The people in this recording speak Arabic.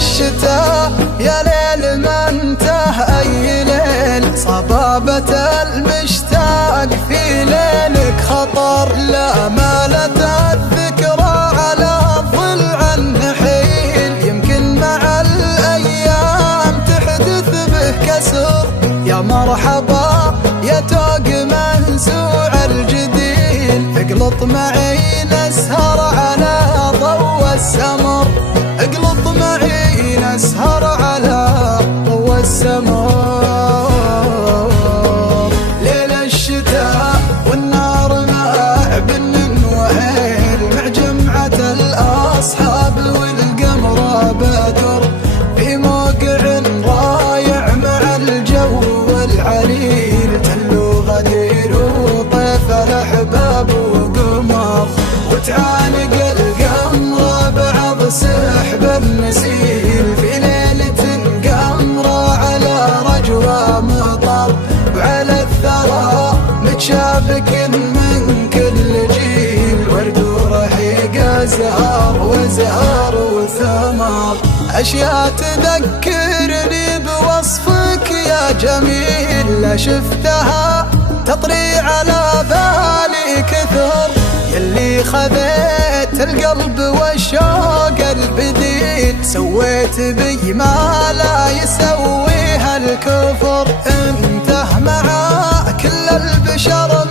الشتاء يا ليل ما انتهى أي ليل، صبابة المشتاق في ليلك خطر، لا مالت الذكرى على ضلع النحيل، يمكن مع الأيام تحدث به كسر. يا مرحبا يا توق منزوع الجديل، اقلط معي نسهر على ضوء السمر، اقلط معي نسهر على ضوء السمر. ليل الشتاء والنار مع بن وهيل، مع جمعة الأصحاب والقمر بدر، في موقع رايع مع الجو العليل، تلو غدير وطيف الأحباب وقمر، وتعانق القمر بعض سحب النسيل، في ليلة قمرة على رجوى مطر، وعلى الثرى متشابك من كل جيل، ورد ورحيق زهر وزهر وثمر. أشياء تذكرني بوصفك يا جميل، لا شفتها تطري على بالي كثر، يلي خذيت القلب والشوق البديل، سويت بي ما لا يسويها الكفر، انته مع كل البشر